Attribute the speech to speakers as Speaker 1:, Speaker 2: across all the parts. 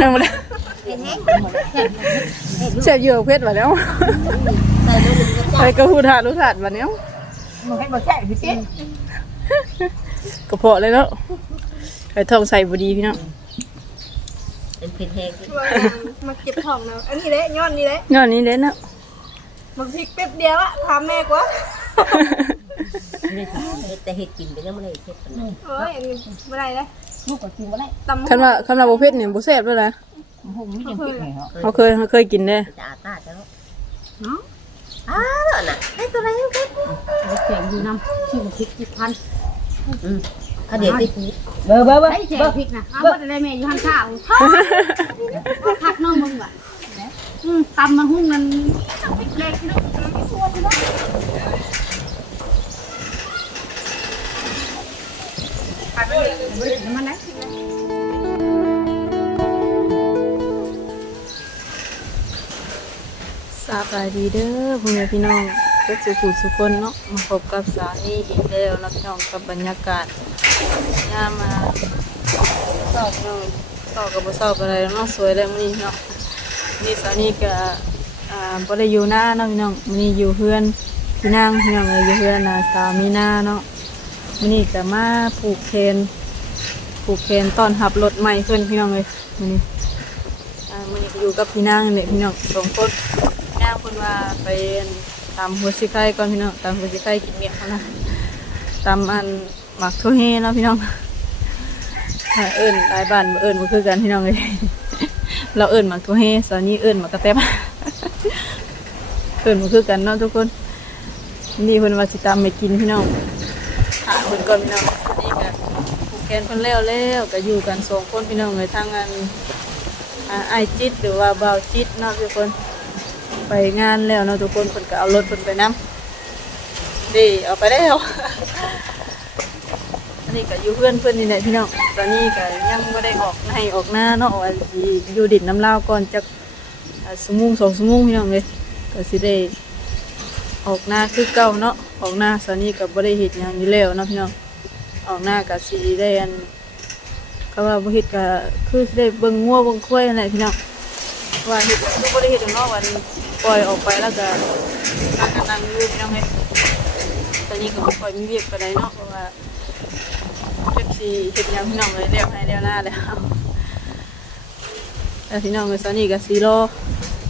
Speaker 1: นั่นมาแล้วเสียบอยู่กับเพชรมาแล้ว
Speaker 2: ใส่ลูกระ
Speaker 1: ไปก็พูถาดรู้ถาดมาแล้ว
Speaker 2: มันให้บ่ใช่พี่เต้
Speaker 1: กระเพาะเลยเนาะไปท่องใส่บดีพี่น้อง
Speaker 2: เป็นเผ็ดแห้ง
Speaker 3: มาเก็บของเนาะอันนี้แหละย้อนนี่แหละ
Speaker 1: ย้อดนี้เล่นเนาะ
Speaker 3: มันพริกแป๊บเดียวอะทำแม่กว่า
Speaker 2: ไม่ได้ทำเฮ็ดแต่เฮ็ดกินไปยังไม่ได้เฮ็ดปานนั้น
Speaker 3: เอ้ยอันนี้ไม่ได้เลย
Speaker 2: ลูกก็กินบ่ได้
Speaker 3: ตำ
Speaker 1: คันว่าคันว่าบ่เพชรเนี่ยบ่แซ่บเลยนะ
Speaker 2: ผมไม่ยังเผ็ดเหรอ
Speaker 1: เขาเคยเขาเคยกินเด้
Speaker 2: จะอาตาจะแล้วอ้าวน่ะให้ตัวไหนเผ็ดเก่งอยู่น้ำชื่อพริกที่พันอืมถ้าเดี๋ยวติดเบอร์เบอร์เบอร์
Speaker 4: ไอ้แจกพริกนะเอาบ่ได้แม่อยู่ข้างข้าวพักน้องมึงว่ะอืมตำมันหุ้งมันเล็กนึกมันไหน
Speaker 1: สบายดีเด้อพ่อแม่พี่น้องก็สุขุสุคนเนาะมาพบกับสานีอีกแล้วนะพี่น้องกับบรรยากาศยามาเศร้าพี่น้องเศร้ากับบ่เศร้าอะไรเนาะสวยแล้วมื้อนี้เนาะนี่สานีก็อ่าบ่ได้อยู่หน้าเนาะพี่น้องมื้อนี้อยู่เฮือนพี่นางพี่น้องเอ้ยอยู่เฮือนนะสาวมีหน้าเนาะ มื้อนี้ก็มาผูกเคนผูกเคนตอนรับรถใหม่เพิ่อนพี่น้องเอ้ยมื้อนี้อ่มนี้ก็อยู่กับพี่นางเนี่แหละพี่น้องสองคนพี่นางคนว่าไปตามหัวสิไข่ก่อนพี่น้องตามหัวสิไข่กินเมียเขานะตามอันหมักทั่วเฮเนาะพี่น้องเอิ้นหลายบ้านเอิ้นบ่คือกันพี่น้องเลยเราเอิ้นหมักทั่วเฮสาวนี้เอิ้นหมักกระแตบเอิ้นบ่คือกันเนาะทุกคนนี่เพิ่นว่าสิตามไปกินพี่น้อง พิ่นก่อนพี่น้องนี่ก็ผูกแขนเพิ่นแล้วแล้วก็อยู่กันสองคนพี่น้องเลยทางอันอ่าไอายจิตหรือว่าบ่าวจิตเนาะทุกคนไปงานแล้วเนาะทุกคนเพิ่นก็เอารถเพิ่นไปนํดีเอาไปแล้วอันนี้ก็อยู่เพื่อนเพื่อนนี่แหละพี่น้องตอนนี้ก็ยังไม่ได้ออกในออกหน้าเนาะว่าสิอยู่ดินน้ำเลาก่อนจักอ่าสมุงสองสมุงพี่น้องเลยก็สิได้ออกหน้าคือเก่าเนาะ ออกหน้าตอนนี้ก็บ่ได้เฮ็ดหยังอยู่แล้วเนาะพี่น้องออกหน้าก็สิได้อันก็ว่าบ่เฮ็ดก็คือสิได้เบิ่งงัวเบิ่งควายนั่นแหละพี่น้องว่าเฮ็ดคือบ่ได้เฮ็ดหยังเนาะวันปล่อยออกไปแล้วก็นั่งกันนั่งอยู่พี่น้องเฮ็ดตอนนี้ก็บ่ค่อยมีเวียกปานใดเนาะเพราะว่าเจ็บสิเฮ็ดหยังพี่น้องเลยแล้วให้แล้วหน้าแล้วแล้วพี่น้องก็ตอนนี้ก็สิรอ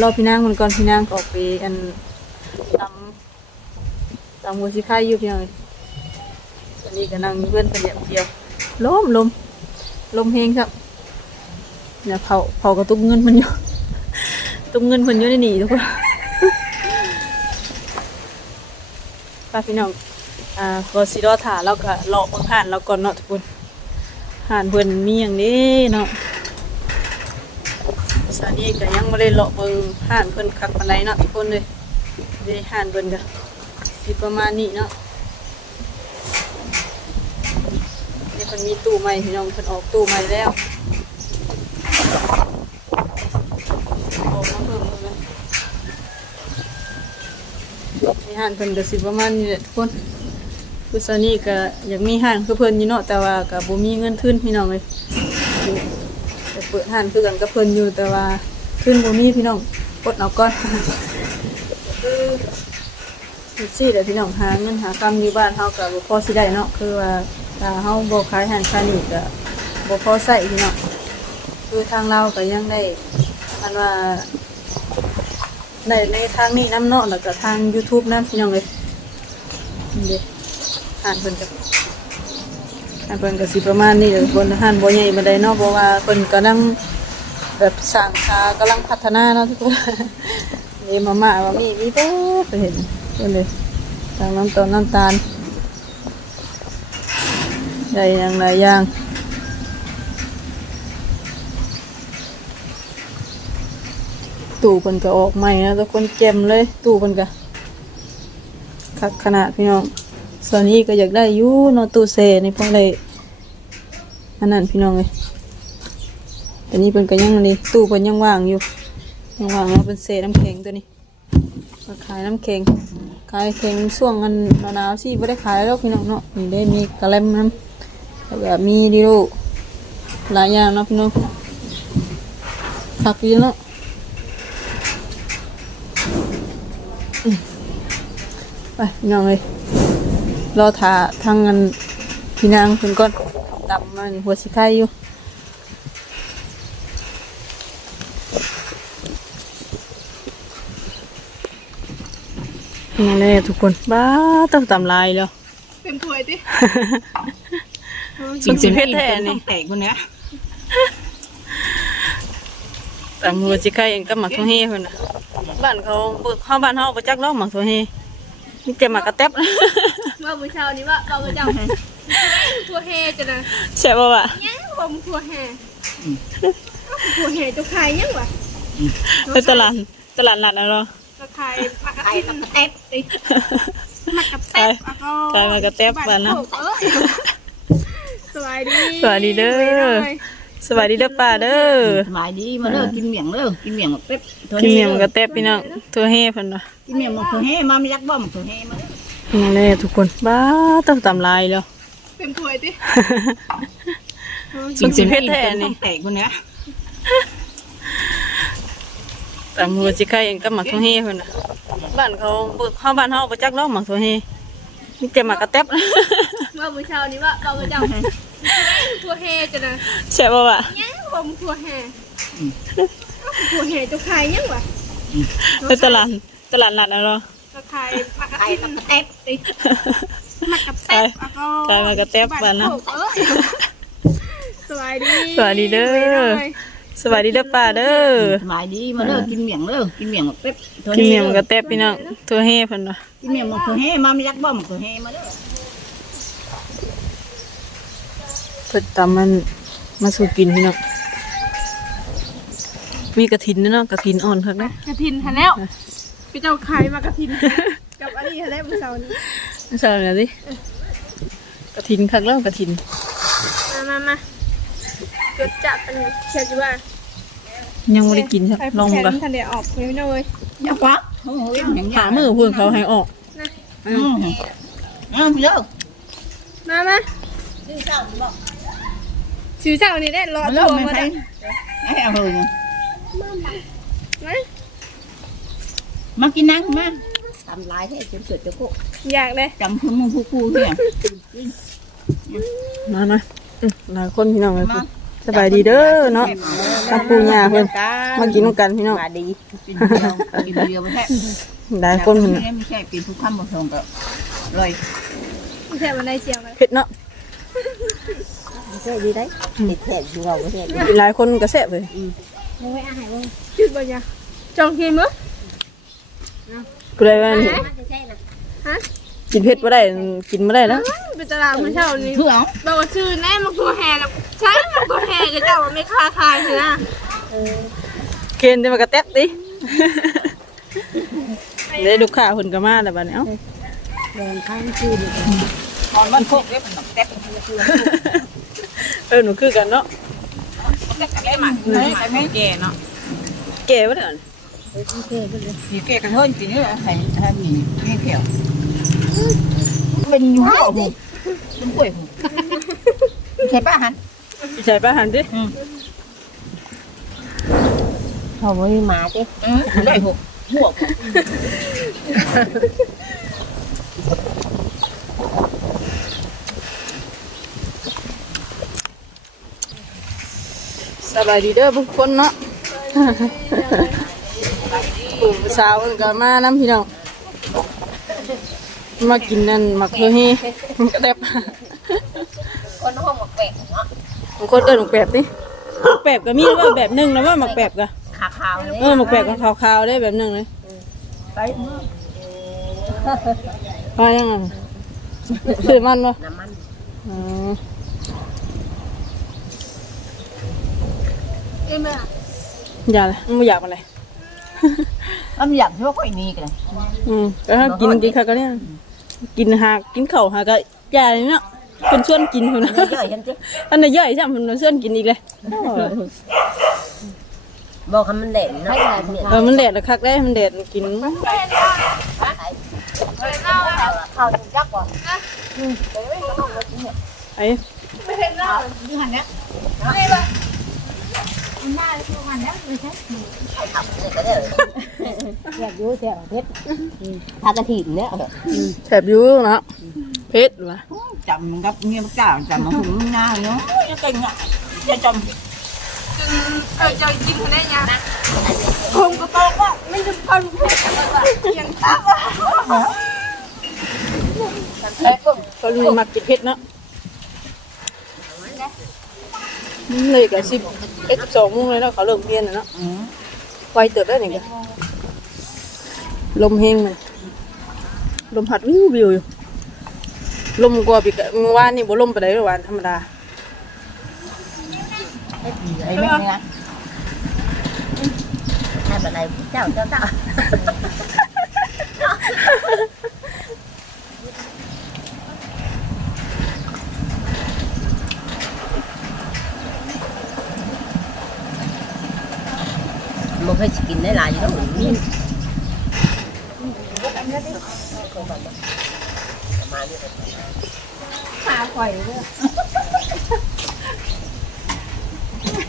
Speaker 1: รอพี่นางมันก่อนพี่นางก็ออกไปอันตำ ตำหัวสิไข่อยู่พี่น้องเอ้ยตอนนี้ก็นั่งเพื่อนเพิ่นเดียวเดียวลมลมลมเพลงครับเนี่ยเผาเผากระตุกเงินมันอยู่ตุกเงินมันอยู่ในนี่ทุกคนป้าพี่น้องอ่าก็สิรอถ่าแล้วก็เลาะบิ่งห่านเราก่อนเนาะทุกคนห่านเพิ่อนมีอย่างนี้เนาะสานี้ก็ยังไม่ได้เลาะเบิ่งห่านเพิ่อนคักปานใดเนาะทุกคนเลยเด้ห่านเพิ่อนก็ สิประมาณนี้เนาะนี่เพิ่นมีตู้ใหม่พี่น้องเพิ่นออกตู้ใหม่แล้วออกมาเพิ่มเลยมีห้านเพิ่นก็สิประมาณนี้แหละทุกคนคือซานี่ก็อยากมีห้านคือเพิ่นอยู่เนาะแต่ว่าก็บ่มีเงินทุนพี่น้องเลยจะเปิดห้านคือกันกับเพิ่นอยู่แต่ว่าทุนบ่มีพี่น้องกดเอาก่อน คือสิเดี๋ยวพี่น้องหาเงินหากำอยู่บ้านเฮาก็บ่พอสิได้เนาะคือว่าถ้าเฮาบ่ขายอาหารคานี่ก็บ่พอใช้พี่น้องคือทางเราก็ยังได้อันว่าได้ในทางนี้นํเนาะแล้วก็ทาง YouTube นํพี่น้องเอ้ยนี่เด้อ่านเพิ่นก็อ่านเพิ่นก็สิประมาณนี้เด้อคนอาหารบ่ใหญ่บ่ได้เนาะเพราะว่าเพิ่นกำลังแบบสร้างชากำลังพัฒนาเนาะทุกคนนี่มาม่าว่ามีมีเด้อไปเห็นเพิ่น เลยทางน้ำตาลน้ำตาลได้อย่างหลายอย่างตู้เพิ่นก็ออกใหม่นะทุกคนเจมเลยตู้เพิ่นก็คักขนาดพี่น้องส่วนนี้ก็อยากได้ยูนอตู้เซนี่เพิ่นเลยอันนั้นพี่น้องเลยแต่นี้เพิ่นก็ยังนนี้ตู้เพิ่นยังว่างอยู่ยังว่างแล้วเป็นเซน้ำแข็งตัวนี้มาขายน้ำแข็งายแข็งช่วงอันหนาวๆสิไม่ได้ขายแล้วพี่น้องเนาะนี่ได้มีกระเลมน้ำแล้วก็มีดิโลหลายอย่างเนาะพี่น้องคักอยู่เนาะอืมไปพี่น้องเลยรอถาทางเงินพี่นางเพิ่นก่อนตับมานี่หัวสิไข่อยู่ นี่นแหละทุกคนบ้าต้องตำลายแล้ว
Speaker 3: เต็มถ้วยดิ
Speaker 1: จริงๆเพชรแท้นี่
Speaker 2: แตกคนเนี้ย
Speaker 1: ตำหัวสิไข่เองก็หมักทั่วเฮเพิ่นน่ะบ้านเขาเบิกเข้าบ้านเฮาบ่จักเนาะหมักทั่วเฮมีแต่หมักกระแตบ
Speaker 3: ว่ามื้อเช้านี้ว่าเราก็จะทั่วแห่จะนะ
Speaker 1: ใช่ป่าวะ
Speaker 3: ยังผมทั่วแห่ทั่วแห่จะขายยังวะ
Speaker 1: ไปตลาดตลาดนัดนะเนาะ
Speaker 3: จะขายมากระทินเต็บดิมากระเต็บแล้วก็
Speaker 1: ขายมากระเต็บบ้านนะ
Speaker 3: เอ้ยสวัสดี
Speaker 1: สวัสดีเด้อสวัสดีเด้อป้าเด้อ
Speaker 2: สบายดีมาเด้อกินเมี่ยงเด้อกินเมี่ยงหมกเป็ด
Speaker 1: กินเมียมันกระแตบพี่น้องทั่วเฮเพิ่นว่ะ
Speaker 2: กินเมี่ยงหมกตัวเฮมาไม่ยักบ่หมกตัวเฮมาเด้อ
Speaker 1: นี่แหละทุกคนบ้าต้องตำลายแล้ว
Speaker 3: เต็มถ้วยดิ
Speaker 1: จริงๆเพชรแท้นี่
Speaker 2: แตกคนเนี้ย
Speaker 1: ตำหัวสิไข่เองก็หมักทั่วเฮเพิ่นน่ะบ้านเขาเบิกเข้าบ้านเฮาบ่จักเนาะหมักทั่วเฮมีแต่หมักกระแตบ
Speaker 3: ว่ามื้อเช้านี้ว่าเราก็จะทั่วแห่จะนะ
Speaker 1: ใช่ป่าวะ
Speaker 3: ยังผมทั่วแห่ทั่วแห่จะขายยังวะ
Speaker 1: ไปตลาดตลาดนัดนะเนาะ
Speaker 3: จะขายมากระทินเต็บดิมากระเต็บแล้วก็
Speaker 1: ขายมากระเต็บบ้านนะ
Speaker 3: เอ้ยสวัสดี
Speaker 1: สวัสดีเด้อ สวัสดีเด้อป้าเด้อ
Speaker 2: สบายดีมาเด้อกินเมี่ยงเด้อกินเมี่ยงหมกเป็ดตัว
Speaker 1: กิน
Speaker 2: เฮ
Speaker 1: เมียมันกระแตบพี่น้องทั่วเฮเพิ่นว่ะ
Speaker 2: กินเมี่ยงหมกตัวเฮมาไม่ยักบ่หมกตัวเฮมาเด้อ
Speaker 1: เพิ่นตำมันมาสู่กินพี่น้องมีกระถินด้วยเนาะกระถินอ่อนคักเด้
Speaker 3: กระทินทันแล้วพี่เจ้าขายมากระทินกับอันนี้ทันแล้วมื้อเช้านี้
Speaker 1: ไม่ใช่เลยสิกระถินคักแล้วกระถิน
Speaker 3: มามามาเกิดจับอันนี้เชื่อจิว่า
Speaker 1: ยังไม่ได้กินครับ
Speaker 3: ไป
Speaker 1: ลอง
Speaker 3: แข
Speaker 1: กัน
Speaker 3: นทันเดียวออกไม่ได้เลย
Speaker 2: ยักวักโอ้โหอย่าง
Speaker 1: หามือเพื่อนเขาให้ออก
Speaker 2: อืมอืมเด้อ
Speaker 3: มามาชื่อเช้านี้ได้รอ
Speaker 2: มา
Speaker 3: ทั
Speaker 2: เริ่ม
Speaker 3: วร์
Speaker 2: ไม่
Speaker 3: มา
Speaker 2: ใช่
Speaker 3: ได้
Speaker 2: ไอ้เอาเลย
Speaker 3: ไหม
Speaker 2: มากินนังมาทำลายให้จนเกิดจะโค
Speaker 3: อยากเลย
Speaker 2: จำคุณมึงผู้คู่เนี่ย
Speaker 1: มาหน่อยอื้อหลายคนพี่น้องเลยคุณ สบายดีเด้อเนาะทำปูย่าเพิ่นมากินน้ำกันพี่น้อง
Speaker 2: มาดีกินเดียวกินเดียวไม่ใช่
Speaker 1: หลายคนเพิ่น
Speaker 2: ไม่
Speaker 1: น่ะ
Speaker 2: ไม่ใช่ปีนทุกคำบางทงก็ลอย
Speaker 3: ไม่ใช่วันได้เจียวไหม
Speaker 1: เผ็ดเนาะ
Speaker 2: ไม่ใช่ดีได้ติดแถบอยู่เราไม่ใช่
Speaker 1: หลายคนก็แซ่บเลย
Speaker 3: ชื่อบ่ยังจองทีมั้ย
Speaker 1: กูเลยว่านี่
Speaker 3: ฮะ
Speaker 1: กินเผ็ดบ่ได้กินบ่ได้แล้ว
Speaker 3: เป็นตลาดมื้อเช้านี้
Speaker 2: เพื่อเอา
Speaker 3: บอกว่าชื่อแน่มันตัวแห่แล้วใช่มันตัวแห่ก็เจ้าไม่คาคายเลยนะ
Speaker 1: เกณฑ์ได้มากระแตบดิได้ลูกค้าเพิ่นก็มาแล้วบัดนี้เอ้า
Speaker 2: ตอนมันโคกเล็บมันแตก
Speaker 1: เออหนูคือกันเนาะ
Speaker 2: แตกแก่มันไม่ไม่แก่เนาะ
Speaker 1: แก่บ่ได้อน
Speaker 2: มีแก่กระเทินกินเยอะใครถ้ามีมีเขียว เป็นอยู่หัวหูเป็นป่วยหูใช่ป่ะฮัน
Speaker 1: ใช่ป่ะหันดิ
Speaker 2: เขาไม่มาดิอืมได้หูหัว
Speaker 1: สบายดีเด้อทุกคนเนาะปู่สาวเพิ่นก็มานํพี่น้อง มากินนั่นมักเฮฮีกระแตบ
Speaker 2: คนห้องหมกแปะเนาะ
Speaker 1: บางคนเอิ้นหมักแปบดิหมักแปบก็มีแล้วว่าแบบหนึงแล้วว่าหมักแปบก็
Speaker 2: ขาขาว
Speaker 1: เออหมักแปบก็ขาวๆได้แบบหนึงเลย
Speaker 2: ไป
Speaker 1: ว่ายังไงซื้อมันบ่
Speaker 2: น้ำมัน
Speaker 1: อ๋อ
Speaker 3: เอ็มอะ
Speaker 1: อย่าเลยไม่อยากอะไร
Speaker 2: น้ำอยากช่วยค่อยมีกัน
Speaker 1: อืมก็ถ้ากินกินข้าวก็เนี่ย กินหากกินข้าวหากก็ยาเลยเนาะเป็นส่วนกินคนนะ
Speaker 2: ย่อยฉันสิ
Speaker 1: อันนี้ย่อยใช่ไหมเป็นส่วนกินอีกเลย
Speaker 2: บอกคำมันเด่นเนาะ
Speaker 1: เออมันแดดแล้วคักได้มันแดดกิน
Speaker 2: ข้าวจักว่ะ
Speaker 1: ไอ้
Speaker 3: ไม่เห็นแล้ว
Speaker 2: อยู่หันเนี้ย
Speaker 4: มันได้ทุกวันแล้วไม่ใช่
Speaker 2: ทำเนี่ยก็ได้
Speaker 4: แซ่บอยู่แซ่บเพชร
Speaker 2: ทากระถิ่นเนี่ย
Speaker 1: แถบยูเนาะเพชรวะ
Speaker 5: chậm gấp như bác chảo chậm mà hùng nhau nó nó kinh ạ cho chậm
Speaker 3: เออจะกินได้ยังคงก็โตว่าไม่จะคนเพื่อนกันว่ายังตักว่า
Speaker 1: ก็มีมักกินเพชรเนาะ เลยกับสิบเอ็ดสิบสองโมงเลยเนาะเขาเริ่มเรียนแล้วเนาะไวเติบได้หนึ่งกันลมเฮงเลยลมพัดวิววิวอยู่ลมกว่าปีกะเมื่อวานนี่บ่ลมไปได้เมื่อวานธรรมดา
Speaker 5: ấy mấy nha
Speaker 2: ให้แบบไรเจ้าเจ้าเจ้า เคยกินได้หลายอยู่แล้วนี่
Speaker 5: ขาข่อยเลย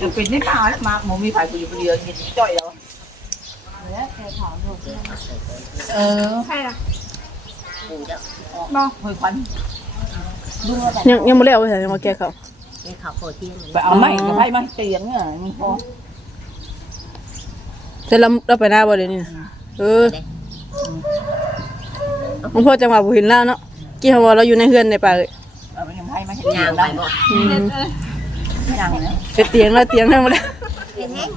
Speaker 5: จะเป็นนี่ข้าวมาหมูมีไผ่กูอยู่คนเดียวกินจ่อยแล้วเนี่ย
Speaker 2: แอ
Speaker 5: อ
Speaker 3: ใช่ละ
Speaker 2: น้บอกเฮ้ย
Speaker 5: ควัน
Speaker 1: ยังยังไม่เลี้ยวเลยยัเขาแกเขา
Speaker 2: คอยเที่ยวไปเอาไม้
Speaker 5: กัไผ่มเตียงเนี่ยมีพอ
Speaker 1: แต่เราเราไปหน้าบ่เดี๋ยวนี้นะเออมันพ่อจังหวะบุหินแล้วเนาะกี่เขาว่าเราอยู่ในเฮือนในป่าเลย
Speaker 5: ở bên hay mày
Speaker 2: ยาง
Speaker 5: tiền
Speaker 2: ไป
Speaker 5: đâu
Speaker 2: บ่
Speaker 1: อืม
Speaker 5: cái đằng nữa
Speaker 1: เป็นเตียงแล้วเตียงนั่นมาแล้ว
Speaker 2: เห็นแห้ง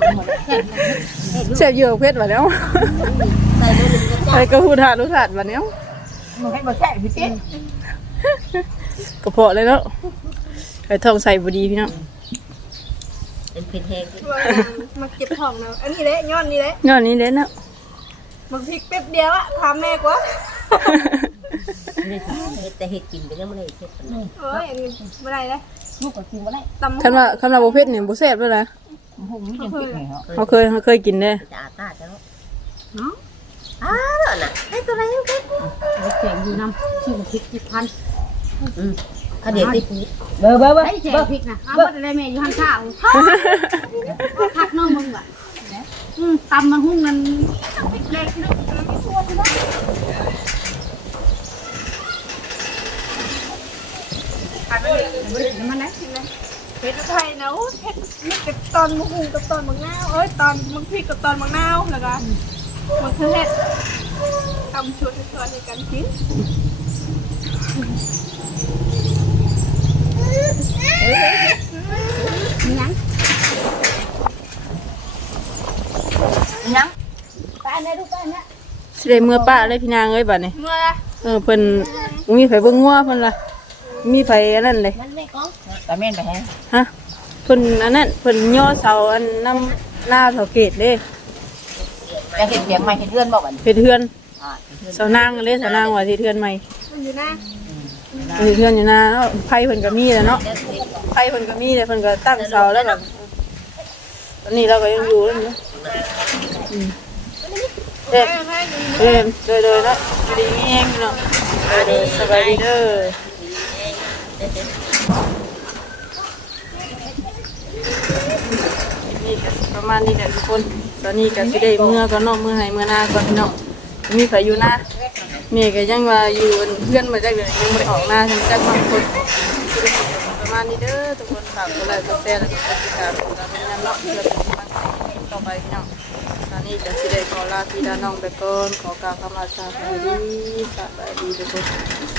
Speaker 1: เสียบเยอะเพชรมาแล้ว
Speaker 2: ใส่ลูกกระ
Speaker 1: ไปก็พูดถาดรู้ถาดมาแล้ว
Speaker 5: mà cái bờ chạy phía trước
Speaker 1: กระเพาะเลยเนาะไอ้ทองใส่บดีพี่น้อง
Speaker 2: เป็นเผ็ดแห้ง
Speaker 3: ว่ามาเก็บทองนะอันนี้แหละย้อนนี่แหละ
Speaker 1: ยอดนี้เล่นเนาะ
Speaker 3: มันพริกแป๊บเดียวอะทำแม่กว่า
Speaker 2: แต่เห็ดกินไปยังไม่ได้เห็ดปานนั้น
Speaker 3: เอ้ยอันนี้ไม่ได้เลย
Speaker 5: lúc còn chim có đấy
Speaker 3: ตำ
Speaker 1: คันว่าคันว่าบุเพชรเนี่ยบุแซ่บด้วยนะ
Speaker 5: hùng với chân kịch này hả
Speaker 1: เขาเคยเขาเคยกินเด้
Speaker 2: จะอาตาจะเนาะอ้าวน่ะให้ตัวอะไรยังเก็บ
Speaker 4: แข็งอยู่น้ำชื่อพริกที่พัน
Speaker 2: อืมเขาเดี๋ยวติด
Speaker 5: bơ bơ bơ
Speaker 4: ไอ้แซ่บพริกนะเอาหมดอะไรแม่อยู่ข้างข้าวผักน้องมึงว่ะอืมตำมันหุ้งนั่นเล็กนึกมันนะ
Speaker 3: เผ็ดไทยนะโอ้เผ็ดนี่กับตอนมะฮุงกับตอนมะนาวเอ้ยตอนมะพริกกับตอนมะนาวแล้วก็มันคือเห็ดทำชุดให้ทอนในการกิน
Speaker 4: มีหยัง
Speaker 5: nhắm
Speaker 4: ไปอันไหนดูไปอันเนี้ย
Speaker 1: สิได้เมื่อป้าเลยพี่นางเอ้ยบัดนี้
Speaker 3: เมื่อ
Speaker 1: เออเพิ่นบ่มีไผเบิ่งงัวเพิ่นล่ะมีไผอันนั้นเลย
Speaker 2: มันไม่ก้อง
Speaker 5: tại men phải hay
Speaker 1: ฮะเพิ่นอันนั้นเพิ่นย่อเสาอันน้ำหน้าเสาเกตเด้
Speaker 5: ra hiện tiền mày thì đơn bảo bẩn
Speaker 1: เฮ็ดเฮือน
Speaker 5: à thì đơn
Speaker 1: เสานางเลยเสานางว่าสิเฮือนใหม่
Speaker 3: มันอยู่หน้า
Speaker 1: เฮ็ดเฮือนอยู่นะเนาะไผเพิ่นก็มีแหล้วเนาะไผเพิ่นก็มีเลยเพิ่นก็ตั้งเสาแล้วแบบตอนนี้เราก็ยังอยู่นั่นอยู่อืมเด็ก
Speaker 3: แม่อยู่
Speaker 1: เอมเดินเดินแล้วดีนี่เองเนาะเดินสบายดีเด้อ นี่ก็ประมาณนี้แหละทุกคน ตอนนี้ก็สิได้เมื่อก็นอกเมื่อให้เมื่อหน้าก่อนพี่น้องมีใครอยู่น้า เมียก็ยังว่าอยู่เพื่อนมาจากเดือนยังไม่ได้ออกหน้าทั้งจากบางคนประมาณนี้เด้อทุกคนฝากกดไลค์กดแชร์และกดติดตามเราเป็นยังเนาะเพื่อเป็นกำลังใจต่อไปเนาะตอนนี้จะสิได้ขอลาพี่ลาน้องไปก่อนขอกล่าวคำว่าสวัสดีสบายดีทุกคน